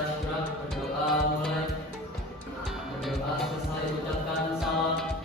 baca surat, berdoa mulai, berdoa selesai ucapkan salam.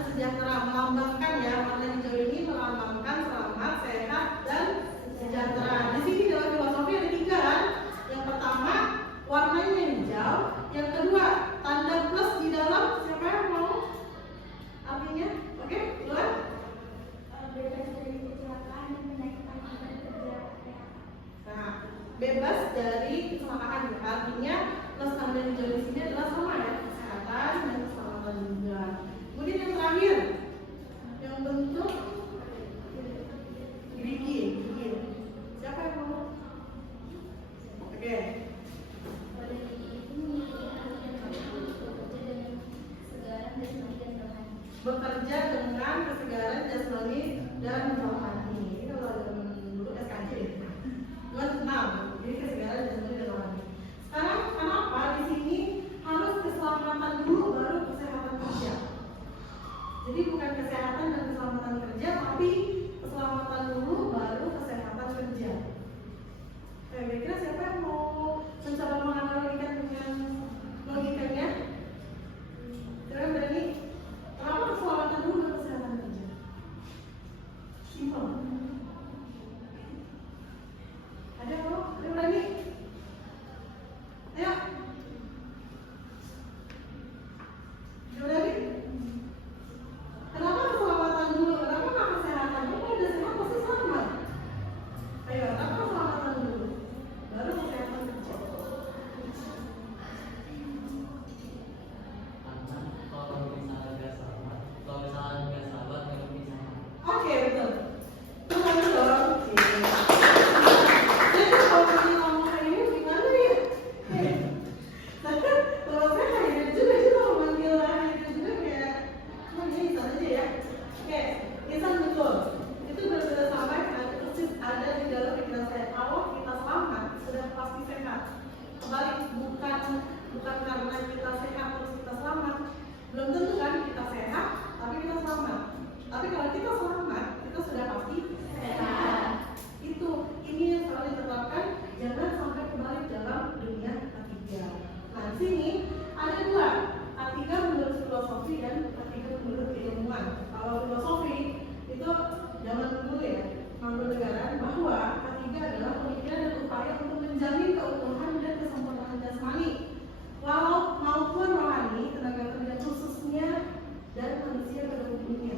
dan sejahtera, melambangkan ya, warna hijau ini melambangkan selamat, sehat, dan sejahtera. Di sini dalam filosofi ada 3 kan? Yang pertama warnanya hijau, yang kedua tanda plus di dalam, siapa yang mau artinya? Oke, ulang. Nah, bebas dari kecelakaan, artinya plus tanda hijau di sini adalah sama ya, kesehatan dan keselamatan juga. Kemudian yang terakhir, yang bentuk gigi. Siapa yang mau? Oke. Bekerja dengan kesegaran jasmani dan rohani. Ini kalau dulu SKJ ya. Jadi kesegaran jasmani dan rohani. Sekarang kenapa di sini harus keselamatan dulu baru kesehatan kerja? Jadi bukan kesehatan dan keselamatan kerja, tapi keselamatan dulu baru kesehatan kerja. Kira-kira siapa yang mau mencoba menganalogikan dengan logikanya? Kira-kira berani? Kenapa keselamatan dulu baru kesehatan kerja? Simpel. Ada kok? Ada berani? Ayo. Berani? Kenapa keselamatan dulu? Kenapa nggak kesehatan? Kalau udah sehat pasti selamat. Ayo, kenapa keselamatan dulu? Baru kesehatan kerja. Oke, betul. Betul dong. Jadi kalau kita ngomong kayak ini gimana ya? Kalau saya kayak juga sih kalau manggil itu juga kayak, ini bisa aja ya. Oke, Isan betul. Itu benar-benar sampai persis ada di dalam pikiran saya. Kalau kita selamat, sudah pasti sehat. Kembali bukan karena kita sehat terus kita selamat. Belum tentu kan kita sehat, tapi kita selamat. Tapi kalau kita selamat, kita sudah pasti sehat. Ini yang selalu ditetapkan, jangan sampai kembali dalam dunia ketiga. Nah, di sini ada 2, K3 menurut filosofi dan K3 menurut keilmuan. Kalau filosofi itu zaman dulu ya, Mangkunegaran, bahwa K3 adalah pemikiran dan upaya untuk menjamin keutuhan dan kesempurnaan jasmani, maupun rohani, tenaga kerja khususnya dan manusia pada umumnya.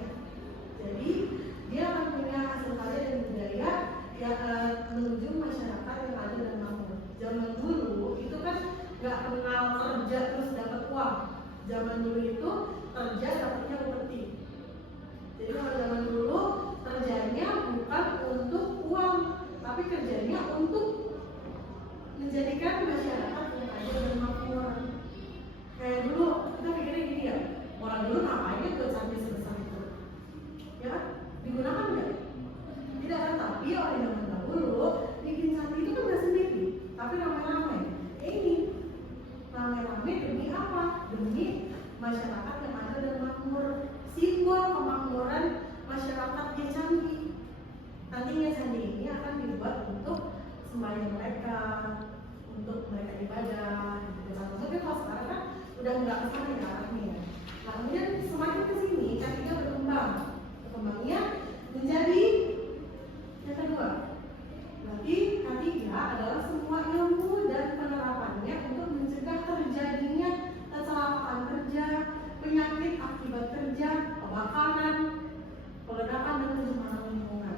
Jadi dia akan punya hasil karya dan budaya yang menuju masyarakat yang adil dan makmur. Zaman dulu itu kan nggak kenal kerja terus dapat uang. Zaman dulu itu kerja dapatnya upeti. Jadi kalau zaman dulu kerjanya bukan untuk uang, tapi kerjanya untuk menjadikan masyarakat yang adil dan makmur. Kayak dulu kita pikirnya gini ya, orang dulu ngapain buat sampai sebesar itu? Ya, digunakan nggak? Tidak kan, tapi orang zaman dahulu bikin candi itu kan nggak sendiri, tapi ramai-ramai. Ini ramai-ramai demi apa? Demi masyarakat yang adil dan makmur, simbol kemakmuran masyarakat di candi. Nantinya candi ini akan dibuat untuk sembahyang mereka, untuk mereka ibadah. Tapi kalau sekarang kan udah nggak kesana ya arahnya. Nah, kemudian semakin kesini K3 berkembangnya menjadi yang kedua. Berarti K3 adalah semua ilmu dan penerapannya untuk mencegah terjadinya kecelakaan kerja, penyakit akibat kerja, kebakaran, peledakan dan pencemaran lingkungan.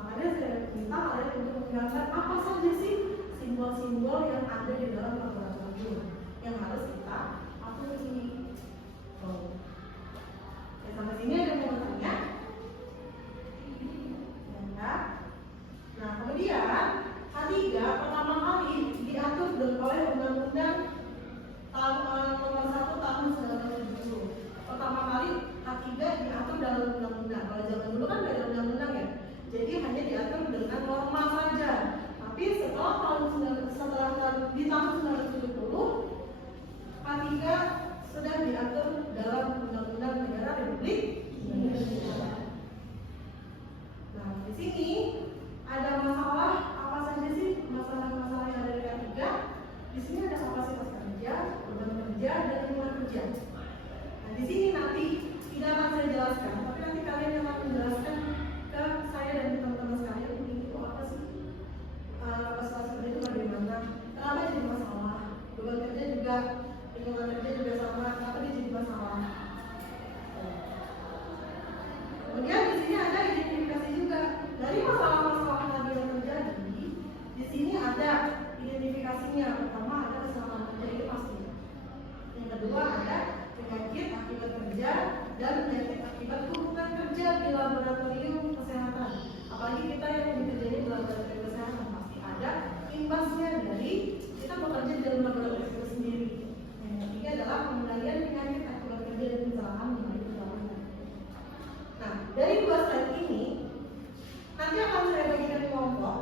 Makanya saya minta kalian untuk menggambar apa saja sih simbol-simbol yang ada di dalam peraturan itu yang harus kita patuhi. Sampai sini ada yang mau bertanya? Ya. Nah, kemudian K3 pertama kali diatur oleh Undang-Undang Nomor 1 Tahun 1970. Pertama kali K3 diatur dalam undang-undang. Kalau zaman dulu kan tidak ada undang-undang ya, jadi hanya diatur dengan norma saja. Tapi setelah di tahun 1970 K3 sudah diatur dalam Undang-Undang Negara Republik Indonesia. Nah, di sini ada masalah apa saja sih masalah-masalah yang ada di K3? Di sini ada kapasitas kerja, beban kerja, dan lingkungan kerja. Nah, di sini nanti tidak akan saya jelaskan, tapi nanti kalian yang akan menjelaskan ke saya dan teman-teman sekalian ini itu apa sih? Kapasitas kerja itu bagaimana? Kenapa jadi masalah? Beban kerja juga, lingkungan kerja juga sama, kenapa dia jadi masalah? Kemudian di sini ada identifikasi juga dari masalah-masalah tadi yang terjadi. Di sini ada identifikasinya. Pertama ada kesalahan kerja itu pasti. Yang kedua ada penyakit akibat kerja dan penyakit akibat hubungan kerja di laboratorium kesehatan. Apalagi kita yang bekerja di laboratorium kesehatan pasti ada imbasnya dari kita bekerja di dalam laboratorium itu sendiri. Yang ketiga adalah pengendalian penyakit akibat kerja dan kecelakaan melalui pendampingan. Nah, dari dua slide ini nanti akan saya bagikan kelompok.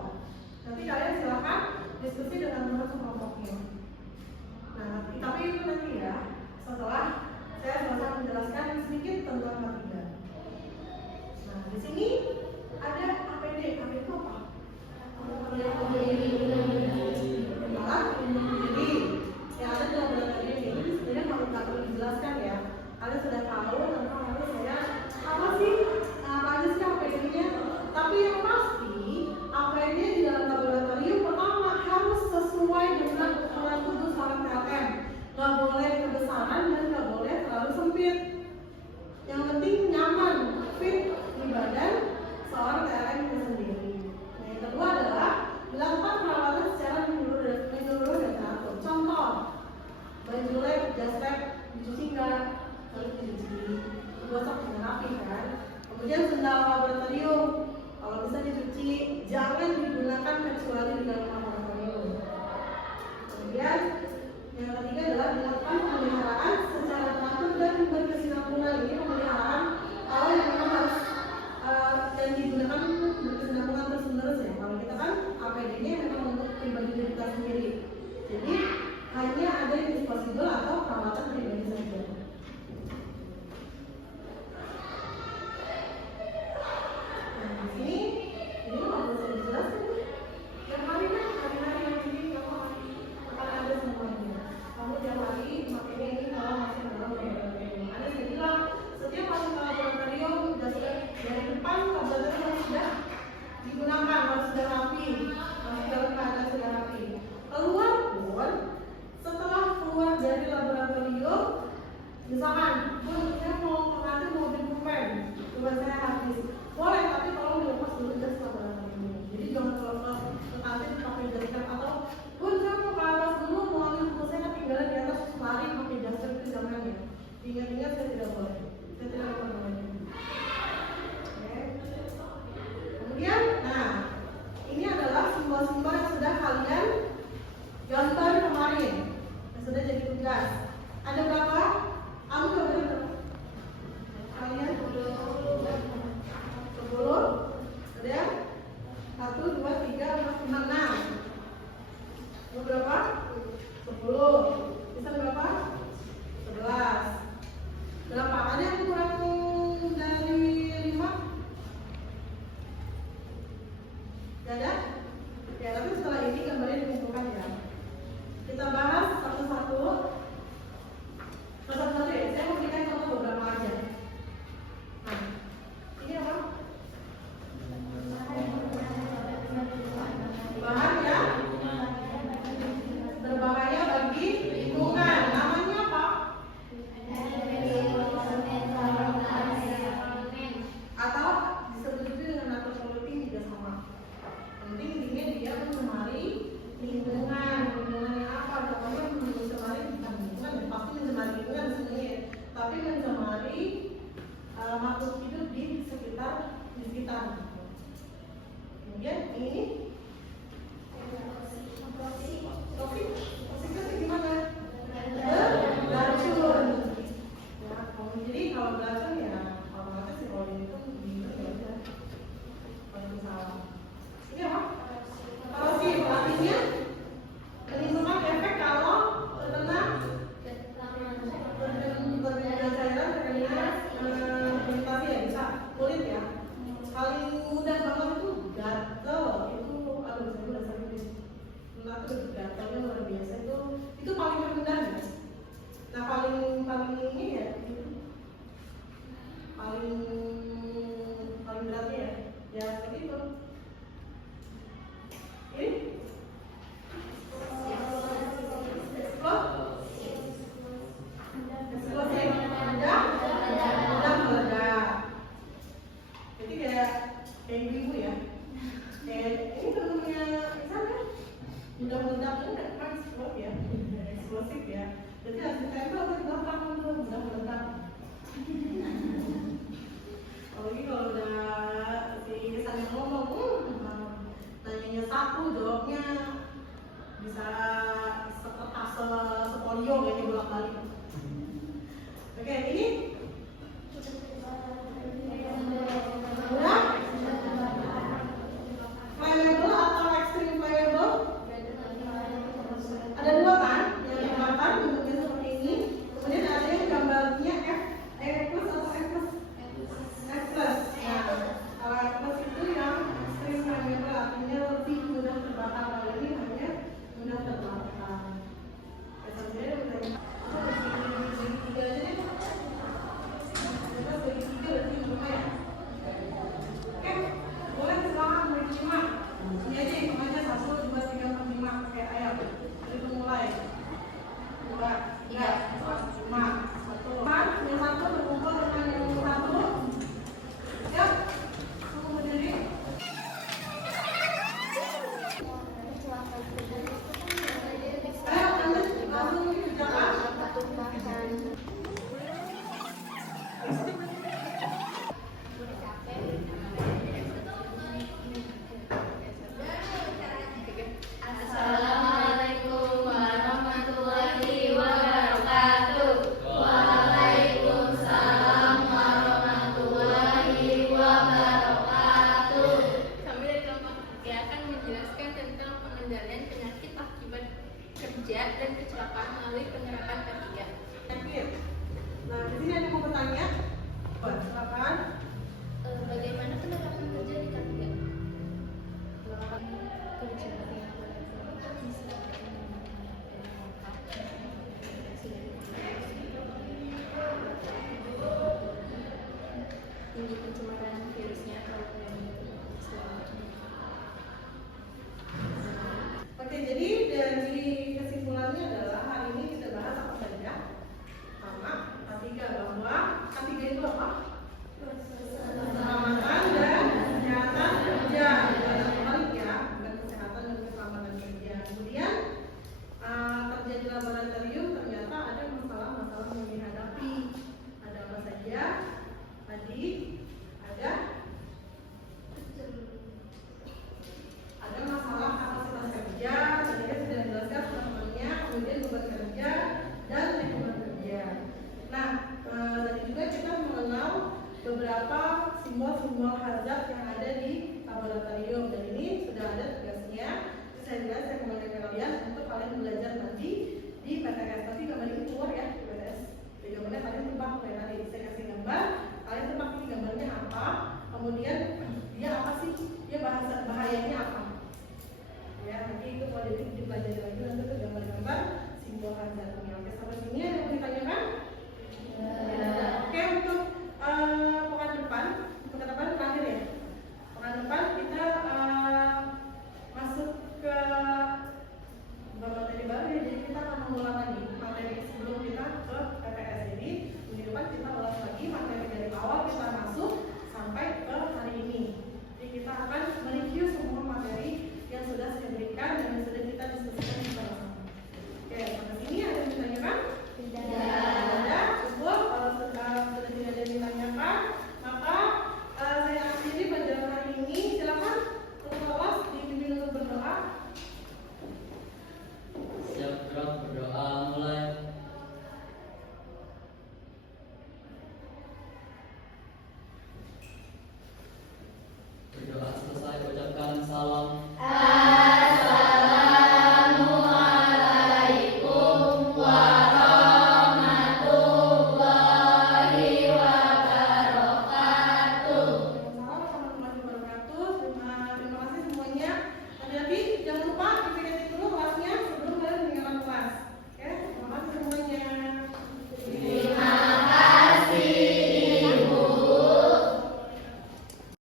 Nanti kalian silakan diskusi dengan teman kelompoknya. Nah, tapi itu nanti ya setelah saya selesai menjelaskan sedikit tentang K3. Nah, di sini ada APD. APD itu apa? Malah jadi yang ada dalam laboratorium ini sebenarnya kalau tak perlu dijelaskan ya. Kalian sudah tahu tentang nanti saya apa sih APD-nya. Tapi yang pasti APD di dalam laboratorium pertama harus sesuai dengan ukuran tubuh seorang TLM. Nggak boleh kebesaran dan nggak boleh terlalu sempit. Yang penting nyaman, fit di badan seorang TLM itu sendiri. Nah, yang kedua adalah dilakukan perawatan secara menyeluruh dan teratur. Contoh, baju lab, jas lab dicuci nggak? Harus dicuci, digosok dengan rapi kan. Kemudian sendal laboratorium kalau bisa dicuci, jangan digunakan kecuali di dalam laboratorium. Kemudian yang ketiga adalah dilakukan pemeliharaan secara teratur dan berkesinambungan. Ini pemeliharaan kalau yang memang harus yang digunakan berkesinambungan terus-menerus ya. Kalau kita kan APD-nya memang untuk pribadi kita sendiri. Jadi hanya ada yang disposable atau perawatan pribadi saja. Nah, di sini ini mau saya jelaskan. Yang hari-hari yang ini kamu akan ada semuanya. Kamu tiap hari makanya ini kalau masih dalam laboratorium. Ada saya bilang setiap masuk ke laboratorium dari depan laboratorium sudah digunakan, harus sudah rapi, masih dalam keadaan sudah rapi. Keluar pun setelah keluar dari laboratorium, misalkan, saya mau mengatur mau dibupen, bukan saya habis. Boleh, tapi tolong dilepas dulu jas laboratorium. Jadi jangan kalau nanti pakai jas atau pun saya mau ke atas dulu mau ambil buku saya ketinggalan di atas lari pakai jas itu jangan ya. Ingat-ingat saya tidak boleh. Saya tidak boleh. Oke. Kemudian, nah ini adalah simbol-simbol yang sudah kalian gambar kemarin, yang sudah jadi tugas. Ada berapa? Kamu gambar berapa? Kalian 10? Ada? 1, 2, 3, 4, 5, 6. Berapa? 10. Bisa berapa? 11. Berapa? Ada yang kurang dari 5? Tidak ada? Ya, tapi setelah ini gambarnya dikumpulkan ya. Kita bahas satu-satu. Satu-satu ya, saya mau berikan contoh beberapa aja. Nah, ini apa? Bahan ya berbahaya bagi lingkungan. Namanya apa? Atau disebut juga dengan natural polluting juga sama. Penting intinya dia mencemari lingkungan. Lingkungannya apa? Contohnya mencemari bukan lingkungan, pasti mencemari lingkungan sebenarnya, tapi mencemari makhluk hidup di sekitar. Kemudian ini toksiknya gimana? Beracun. Ya, jadi kalau beracun ya otomatis kalau itu minum ya udah pasti salah. Ini apa? Korosif artinya menimbulkan efek kalau terkena cairan terkena iritasi ya bisa kulit ya. Paling paling